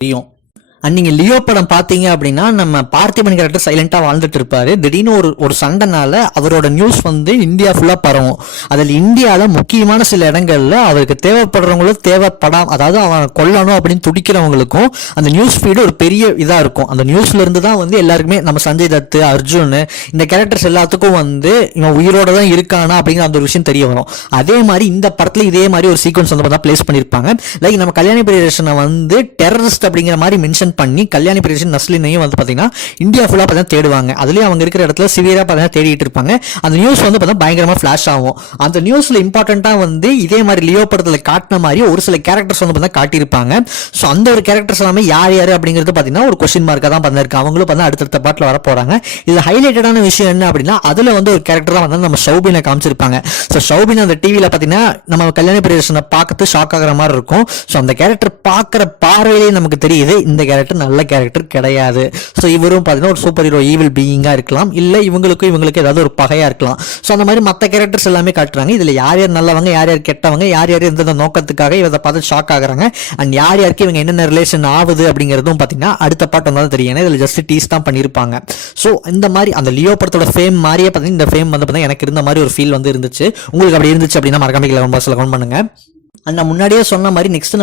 தெரியும். நீங்க லியோ படம் பாத்தீங்க அப்படின்னா நம்ம பார்த்திபன் கேரக்டர் சைலண்டா வாழ்ந்துட்டு இருப்பாரு. திடீர்னு ஒரு சண்டைனால அவரோட நியூஸ் வந்து இந்தியா ஃபுல்லா பரவும். அதில் இந்தியால முக்கியமான சில இடங்கள்ல அவருக்கு தேவைப்படுறவங்களும் அதாவது அவன் கொல்லணும் அப்படின்னு துடிக்கிறவங்களுக்கும் அந்த நியூஸ் ஃபீடு ஒரு பெரிய இதா இருக்கும். அந்த நியூஸ்ல இருந்து தான் வந்து எல்லாருக்குமே நம்ம சஞ்சய் தத், அர்ஜுன் இந்த கேரக்டர்ஸ் எல்லாத்துக்கும் வந்து இவன் உயிரோட தான் இருக்கானா அப்படிங்கிற அந்த ஒரு விஷயம் தெரிய வரும். அதே மாதிரி இந்த படத்துல இதே மாதிரி ஒரு சீக்வன்ஸ் வந்து பிளேஸ் பண்ணிருப்பாங்க. லைக் நம்ம கல்யாணி பிரியதர்ஷனை வந்து டெரரிஸ்ட் அப்படிங்கிற மாதிரி மென்ஷன் பண்ணி கல்யாணி பிரியதர்ஷன் நஸ்லினையும் வந்து பாத்தீங்கன்னா இந்தியா ஃபுல்லா பார்த்தா தேடுவாங்க. அதுலயும் அவங்க இருக்கிற இடத்துல சிவியரா பார்த்தா தேடிட்டு இருப்பாங்க. அந்த நியூஸ் வந்து பார்த்தா பயங்கரமா ஃபிளாஷ் ஆகும். அந்த நியூஸ்ல இம்பார்ட்டன்டா வந்து இதே மாதிரி லியோ படத்துல காட்டின மாதிரி ஒரு சில கேரக்டர்ஸ் வந்து பார்த்தா காட்டியிருப்பாங்க. ஸோ அந்த ஒரு கேரக்டர்ஸ் எல்லாமே யார் யாரு அப்படிங்கிறது பார்த்தீங்கன்னா ஒரு கொஸ்டின் மார்க்கா தான் பண்ணிருக்கு. அவங்களும் பார்த்தா அடுத்தடுத்த பாட்டில் வர போறாங்க. இதுல ஹைலைட்டடான விஷயம் என்ன அப்படின்னா அதுல வந்து ஒரு கேரக்டர் தான் வந்து நம்ம ஷௌபினை காமிச்சிருப்பாங்க. ஸோ ஷௌபின் அந்த டிவியில பார்த்தீங்கன்னா நம்ம கல்யாணி பிரியதர்ஷனை பார்க்கறது ஷாக் ஆகிற மாதிரி இருக்கும். ஸோ அந்த கேரக்டர் பார்க்குற பார்வையிலேயே நமக்கு தெரியுது இந்த கேரக்டர் நல்ல கேரக்டர் கிடையாது. ஸோ இவரும் பார்த்தீங்கன்னா ஒரு சூப்பர் ஹீரோ ஈவில் பீயிங்கா இருக்கலாம், இல்லை இவங்களுக்கு ஏதாவது ஒரு பகையா இருக்கலாம். ஸோ அந்த மாதிரி மற்ற கேரக்டர்ஸ் எல்லாமே காட்டுறாங்க. இதுல யார் யார் நல்லவங்க, யார் யார் கெட்டவங்க, யார் யார் எந்தெந்த நோக்கத்துக்காக இவரை பார்த்து ஷாக் ஆகுறாங்க, அண்ட் யார் யாருக்கு இவங்க என்னென்ன ரிலேஷன் ஆகுது அப்படிங்கிறதும் பார்த்தீங்கன்னா அடுத்த பாட்டு வந்தாலும் தெரியும். ஏன்னா இதில் ஜஸ்ட் டீஸ் தான் பண்ணியிருப்பாங்க. ஸோ இந்த மாதிரி அந்த லியோ படத்தோட ஃபேம் மாதிரியே பார்த்தீங்கன்னா இந்த ஃபேம் வந்து பார்த்தீங்கன்னா எனக்கு இருந்த மாதிரி ஒரு ஃபீல் வந்து இருந்துச்சு. உங்களுக்கு அப்படி இருந்துச்சு அப்படின்னா மறக்காம கமெண்ட் பண்ணுங்க. நான் முன்னாடியே சொன்ன மாதிரி நெக்ஸ்ட் நம்ம